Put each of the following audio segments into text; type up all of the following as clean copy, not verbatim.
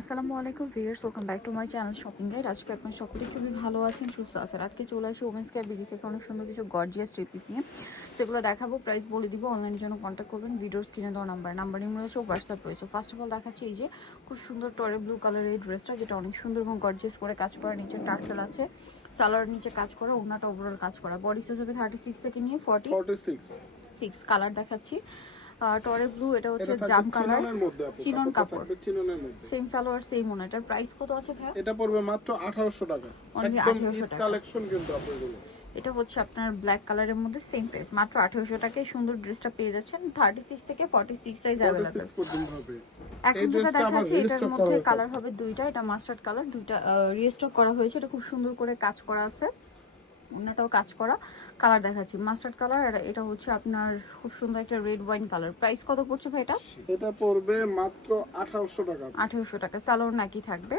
আসসালামু আলাইকুম viewers, welcome back to my channel shopping guide. আজকে আপনার সকলেই খুবই ভালো আছেন, সুস্থ আছেন। আজকে চলে আসি ওমেন্স কেয়ার বিডি থেকে অনেক সুন্দর কিছু গর্জিয়াস থ্রি পিস নিয়ে। সেগুলো দেখাবো, প্রাইস বলে দিব। অনলাইনের জন্য কন্ট্যাক্ট করবেন, ভিডিওর স্ক্রিনে দেওয়া নাম্বার রয়েছে, হোয়াটসঅ্যাপ রয়েছে। ফার্স্ট অফ অল দেখাচ্ছি এই যে খুব সুন্দর টরে ব্লু কালারের এই ড্রেসটা, যেটা অনেক সুন্দর এবং গর্জিয়াস করে কাজ করা। নিচে টার্সেল আছে, সালোয়ার নিচে কাজ করা, ওড়নাটা ওভারঅল কাজ করা। বডি সাইজ হবে 36 থেকে নিয়ে 46। কালার দেখাচ্ছি টরে ব্লু, এটা হচ্ছে জাম কালার, চিনন কাপড়, সেম সালোয়ার সেম ওনা। এটার প্রাইস কত আছে ভাই? এটা পড়বে মাত্র 1800 টাকা। অনলি একদম 1800 ঈদ টাকা কালেকশন কিন্তু আপনাদের। এটা হচ্ছে আপনার ব্ল্যাক কালারের মধ্যে সেম প্রাইস, মাত্র 1800 টাকায় সুন্দর ড্রেসটা পেয়ে যাচ্ছেন। 36 থেকে 46 সাইজ अवेलेबल হবে। এখন যেটা দেখাচ্ছি এটার মধ্যে কালার হবে দুইটা, এটা মাস্টার্ড কালার, দুইটা রিস্টক করা হয়েছে। এটা খুব সুন্দর করে কাজ করা আছে, ওনাটাও কাজ করা। কালার দেখাচ্ছি মাস্টার্ড কালার, আর এটা হচ্ছে আপনার খুব সুন্দর একটা রেড ওয়াইন কালার। প্রাইস কত পড়ছে ভাই এটা? এটা পড়বে মাত্র 1800 টাকা। 1800 টাকা। সালোয়ার নাকি থাকবে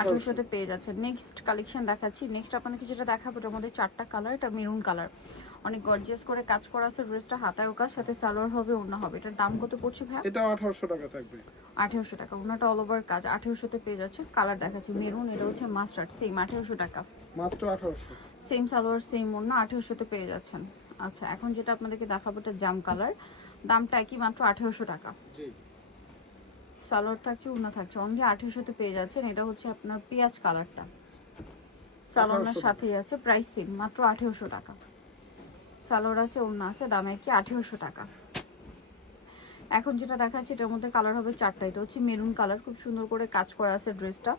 1800 তে পেয়ে যাচ্ছে। নেক্সট কালেকশন দেখাচ্ছি। নেক্সট আপনাদেরকে যেটা দেখাবো, এটার মধ্যে চারটা কালার। এটা মেরুন কালার, অনেক গর্জিয়াস করে কাজ করা আছে। ড্রেসটা হাতায় কাজ, সাথে সালোয়ার হবে, ওড়না হবে। এটার দাম কত পড়ছে ভাই? এটা 1800 টাকা থাকবে। 1800 টাকা। ওড়নাটা অল ওভার কাজ, 1800 তে পেয়ে যাচ্ছে। কালার দেখাচ্ছি মেরুন, এটা হচ্ছে মাস্টার্ড, সেম 1800 টাকা। মাত্র 1800। সেম সালোয়ার সেম ওড়না, 1800 তে পেয়ে যাচ্ছেন। আচ্ছা, এখন যেটা আপনাদেরকে দেখাবো এটা জাম কালার, দামটা কি মাত্র 1800 টাকা। জি, সালোয়ার থাকছে, ওড়না থাকছে, অনলি 1800 তে পেয়ে যাচ্ছেন। এটা হচ্ছে আপনার পেঁয়াজ কালারটা, সালোয়ারের সাথেই আছে। প্রাইস সেম, মাত্র 1800 টাকা। সালোয়ার আছে, ওড়না আছে, দামে কি 1800 টাকা। এখন যেটা দেখাচ্ছি এটার মধ্যে কালার হবে চারটা। এটা হচ্ছে মেরুন কালার, খুব সুন্দর করে কাজ করা আছে। ড্রেসটা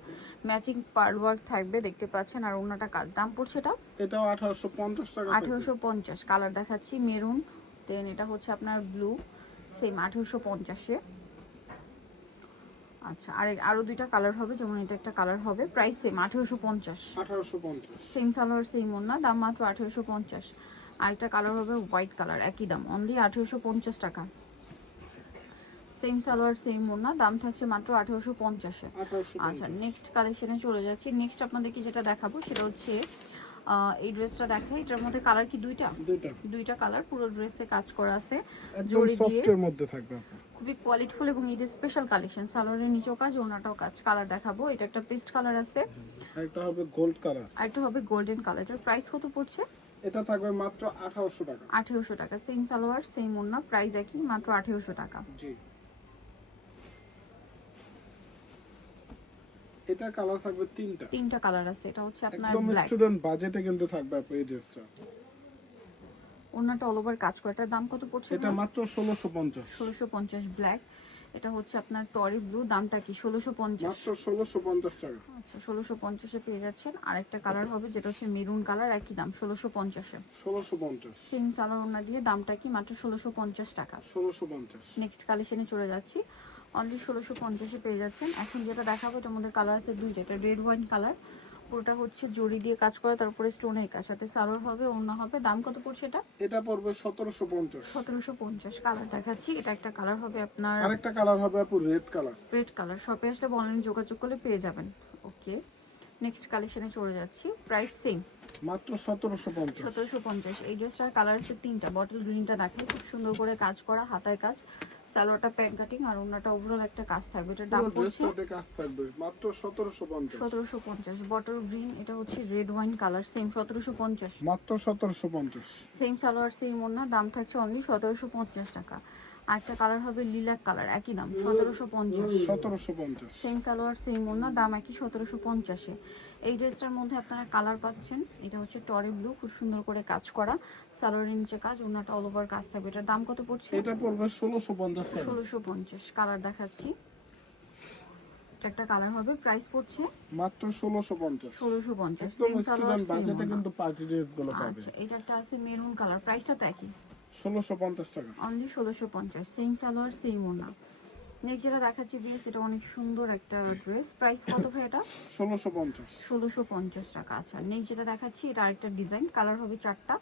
ম্যাচিং পার্ল ওয়ার্ক থাকবে, দেখতে পাচ্ছেন, আর ওড়নাটা কাজ। দাম পড়ছে এটা? এটাও 1850 টাকা। 1850। কালার দেখাচ্ছি মেরুন, দেন এটা হচ্ছে আপনার ব্লু, সেম 1850-এ। আচ্ছা, আরো দুইটা কালার হবে, যেমন এটা একটা কালার হবে। Price same 1850। 1850। Same salwar same ওড়না, দাম মাত্র 1850। আর একটা কালার হবে হোয়াইট কালার, একই দাম, অনলি 1850 টাকা। সেম সালোয়ার সেম ওড়না, দাম থাকছে মাত্র 1850-এ। আচ্ছা, নেক্সট কালেকশনে চলে যাচ্ছি। নেক্সট আপনাদেরকে যেটা দেখাবো সেটা হচ্ছে এই ড্রেসটা দেখাই। এটার মধ্যে কালার কি দুইটা কালার। পুরো ড্রেসে কাজ করা আছে, জড়ি দিয়ে সফটের মধ্যে থাকবে আপনার। খুবই কোয়ালিটিফুল এবং ঈদের স্পেশাল কালেকশন। সালোয়ারের নিচেও কাজ, ওড়নাটাও কাজ। কালার দেখাবো, এটা একটা পেস্ট কালার আছে, একটা হবে গোল্ড কালার, আর একটা হবে গোল্ডেন কালার। এটার প্রাইস কত পড়ছে? এটা থাকবে মাত্র 1800 টাকা। 1800 টাকা। সেম সালোয়ার সেম ওড়না, প্রাইস একই, মাত্র 1800 টাকা। জি, এটা কালার থাকবে তিনটা কালার আছে। এটা হচ্ছে আপনার একদম ব্ল্যাক, স্টুডেন্ট বাজেটে কিন্তু থাকবে আপনি এই ড্রেসটা। ওড়নাটা অল ওভার কাজ করা। এটার দাম কত পড়ছে? এটা মাত্র 1650। 1650 ব্ল্যাক। এটা হচ্ছে আপনার টরি ব্লু, দামটা কি? 1650। মাত্র 1650 টাকা। আচ্ছা, 1650-এ পেয়ে যাচ্ছেন। আরেকটা কালার হবে যেটা হচ্ছে মেরুন কালার, একই দাম 1650-এ। 1650। সেম সালোয়ার ওড়না দিয়ে, দামটা কি? মাত্র 1650 টাকা। 1650। নেক্সট কালেকশনে চলে যাচ্ছি। অনলি 1650-এ পেয়ে যাচ্ছেন। এখন যেটা দেখাবো এটার মধ্যে কালার আছে দুইটা। এটা রেড ওয়াইন কালার, পুরোটা হচ্ছে জড়ি দিয়ে কাজ করা, তারপরে স্টোনের কাজ, সাথে সালোয়ার হবে, ওড়না হবে। দাম কত পড়ছে এটা? এটা পড়বে 1750। 1750। কালার দেখাচ্ছি, এটা একটা কালার হবে আপনার, আরেকটা কালার হবে আপু রেড কালার। Red colour. শপে আসলে অনলাইনে যোগাযোগ করলে পেয়ে যাবেন। ওকে, নেক্সট কালেকশনে চলে যাচ্ছি। প্রাইস সেম, মাত্র 1750। 1750। এই ড্রেসটার কালার আছে তিনটা। বটল গ্রিনটা দেখাই, খুব সুন্দর করে কাজ করা, হাতায় কাজ, সালোয়ারটা প্যান্ট কাটিং, আর ওড়নাটা ওভারঅল একটা কাজ থাকবে। এটার দাম পড়ছে ড্রেসটাতে কাজ থাকবে মাত্র 1750। 1750। বটল গ্রিন, এটা হচ্ছে রেড ওয়াইন কালার, সেম 1750। মাত্র 1750। সেম সালোয়ার সেম ওড়না, দাম থাকছে অনলি 1750 টাকা। আরেকটা কালার হবে লিলাক কালার, একই দাম 1750। 1750। সেম সালোয়ার সেম ওড়না, দাম একই 1750-এ। এই ড্রেসটার মধ্যে আপনারা কালার পাচ্ছেন। এটা হচ্ছে টরে ব্লু, খুব সুন্দর করে কাজ করা, সালোয়ারের নিচে কাজ, ওড়নাটা অল ওভার কাজ থাকবে। এটার দাম কত পড়ছে? এটা পড়বে 1650 টাকা। 1650। কালার দেখাচ্ছি, এটা একটা কালার হবে। প্রাইস পড়ছে মাত্র 1650। 1650। একদম সেম সালোয়ার স্টুডেন্ট সেম বাজেটে ওড়না। কিন্তু পার্টি ড্রেস গুলো পাবে। আচ্ছা, এটা একটা আছে মেরুন কালার, প্রাইসটা তো একই, 1650 টাকা। অনলি 1650। সেম সালোয়ার সেম ওড়না। নেক্সট যেটা দেখাচ্ছি বিএস, এটা অনেক সুন্দর একটা ড্রেস। প্রাইস কত ভাই এটা? 1650। 1650 টাকা। আচ্ছা, নেক্সট যেটা দেখাচ্ছি এটা আরেকটা ডিজাইন, কালার হবে চারটা।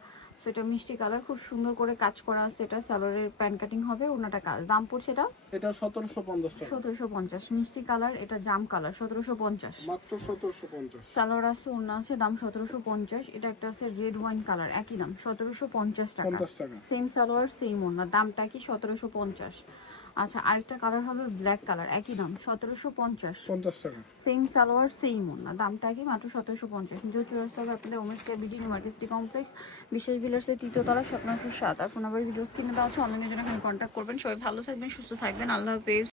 সেটা মিষ্টি কালার, খুব সুন্দর করে কাজ করা আছে। এটা সালোয়ারের প্যান্ট কাটিং হবে, ওনাটা কাজ। দাম পড়ছে এটা? এটা 1750 টাকা। 1750। মিষ্টি কালার, এটা জাম কালার, 1750। মাত্র 1750। সালোয়ার আছে, ওড়না আছে, দাম 1750। এটা একটা আছে রেড ওয়াইন কালার, একই দাম 1750 টাকা। 50 টাকা। সেম সালোয়ার সেম ওড়না, দামটা কি? 1750। আচ্ছা, আরেকটা কালার হবে ব্ল্যাক কালার, একই দাম 1750। 50 টাকা। সেম সালোয়ার সেম ওড়না, দামটা কি মাত্র 1750। কিন্তু চলে আসতে হবে আপনাদের women's care BD new market city complex, বিশেষ বিলার্সের 3য় তলা, 7 আর ফোন নাম্বার ভিডিওস কিনে দেওয়া আছে। অনলাইনের জন্য এখানে কন্ট্যাক্ট করবেন। সবাই ভালো থাকবেন, সুস্থ থাকবেন, আল্লাহ হাফেজ।